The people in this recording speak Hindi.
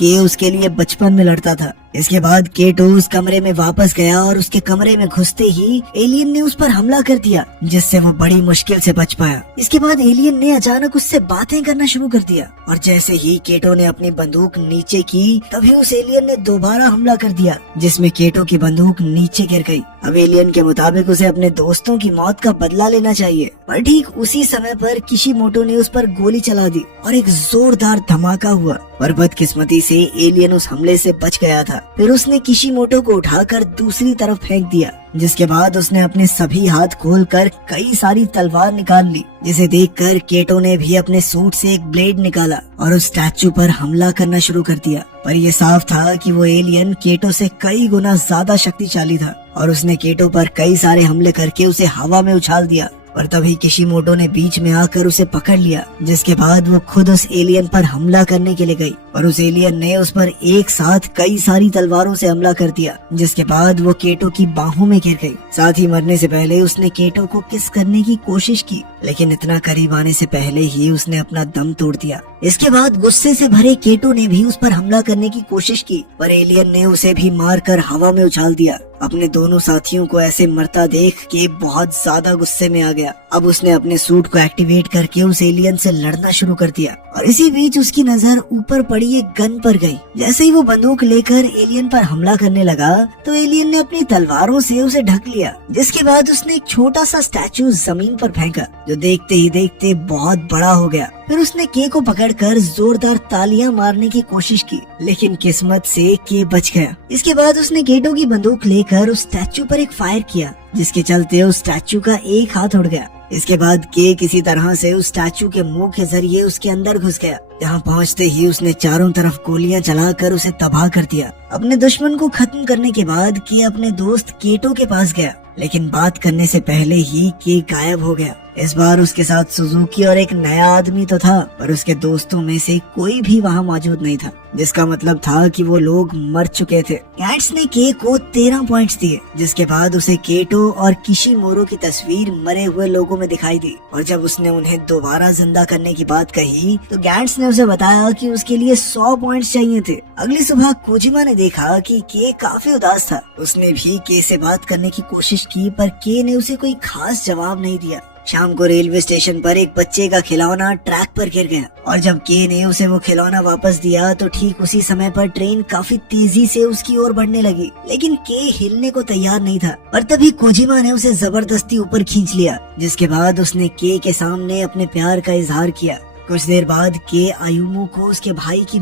के उसके लिए बचपन में लड़ता था। इसके बाद केटो उस कमरे में वापस गया और उसके कमरे में घुसते ही एलियन ने उस पर हमला कर दिया, जिससे वो बड़ी मुश्किल से बच पाया। इसके बाद एलियन ने अचानक उससे बातें करना शुरू कर दिया और जैसे ही केटो ने अपनी बंदूक नीचे की तभी उस एलियन ने दोबारा हमला कर दिया, जिसमें केटो की बंदूक नीचे गिर गई। अब एलियन के मुताबिक उसे अपने दोस्तों की मौत का बदला लेना चाहिए, पर ठीक उसी समय पर किशिमोटो ने उस पर गोली चला दी और एक जोरदार धमाका हुआ। पर बदकिस्मती से एलियन उस हमले से बच गया था। फिर उसने किशिमोटो को उठाकर दूसरी तरफ फेंक दिया, जिसके बाद उसने अपने सभी हाथ खोलकर कई सारी तलवार निकाल ली, जिसे देखकर केटो ने भी अपने सूट से एक ब्लेड निकाला और उस स्टैचू पर हमला करना शुरू कर दिया। पर यह साफ था कि वो एलियन केटो से कई गुना ज्यादा शक्तिशाली था और उसने केटो पर कई सारे हमले करके उसे हवा में उछाल दिया। पर तभी किशिमोटो ने बीच में आकर उसे पकड़ लिया, जिसके बाद वो खुद उस एलियन पर हमला करने के लिए गई और उस एलियन ने उस पर एक साथ कई सारी तलवारों से हमला कर दिया, जिसके बाद वो केटो की बाहों में गिर गई। साथ ही मरने से पहले उसने केटो को किस करने की कोशिश की, लेकिन इतना करीब आने से पहले ही उसने अपना दम तोड़ दिया। इसके बाद गुस्से से भरे केटो ने भी उस पर हमला करने की कोशिश की, पर एलियन ने उसे भी मारकर हवा में उछाल दिया। अपने दोनों साथियों को ऐसे मरता देख के बहुत ज्यादा गुस्से में आ गया। अब उसने अपने सूट को एक्टिवेट करके उस एलियन से लड़ना शुरू कर दिया और इसी बीच उसकी नजर ऊपर पड़ी एक गन पर गई। जैसे ही वो बंदूक लेकर एलियन पर हमला करने लगा तो एलियन ने अपनी तलवारों से उसे ढक लिया, जिसके बाद उसने एक छोटा सा स्टैचू जमीन पर फेंका, जो देखते ही देखते बहुत बड़ा हो गया। फिर उसने के को पकड़कर जोरदार तालियां मारने की कोशिश की, लेकिन किस्मत से के बच गया। इसके बाद उसने केटो की बंदूक लेकर उस स्टैचू पर एक फायर किया, जिसके चलते उस स्टैचू का एक हाथ उड़ गया। इसके बाद के किसी तरह से उस स्टैचू के मुंह के जरिए उसके अंदर घुस गया। यहाँ पहुँचते ही उसने चारों तरफ गोलियां चलाकर उसे तबाह कर दिया। अपने दुश्मन को खत्म करने के बाद के अपने दोस्त केटो के पास गया, लेकिन बात करने से पहले ही के गायब हो गया। इस बार उसके साथ सुजुकी और एक नया आदमी तो था, पर उसके दोस्तों में से कोई भी वहाँ मौजूद नहीं था, जिसका मतलब था कि वो लोग मर चुके थे। कैट्स ने के को 13 पॉइंट्स दिए, जिसके बाद उसे केटो और किशिमोरो की तस्वीर मरे हुए लोगों में दिखाई दी और जब उसने उन्हें दोबारा जिंदा करने की बात कही तो गैट्स ने उसे बताया कि उसके लिए 100 पॉइंट्स चाहिए थे। अगली सुबह कोजिमा ने देखा कि के काफी उदास था। उसने भी के से बात करने की कोशिश की, पर के ने उसे कोई खास जवाब नहीं दिया। शाम को रेलवे स्टेशन पर एक बच्चे का खिलौना ट्रैक पर गिर गया और जब के ने उसे वो खिलौना वापस दिया तो ठीक उसी समय पर ट्रेन काफी तेजी से उसकी ओर बढ़ने लगी, लेकिन के हिलने को तैयार नहीं था। पर तभी कोजिमा ने उसे जबरदस्ती ऊपर खींच लिया, जिसके बाद उसने के सामने अपने प्यार का इजहार किया। कुछ देर बाद के आयुमो को उसके भाई की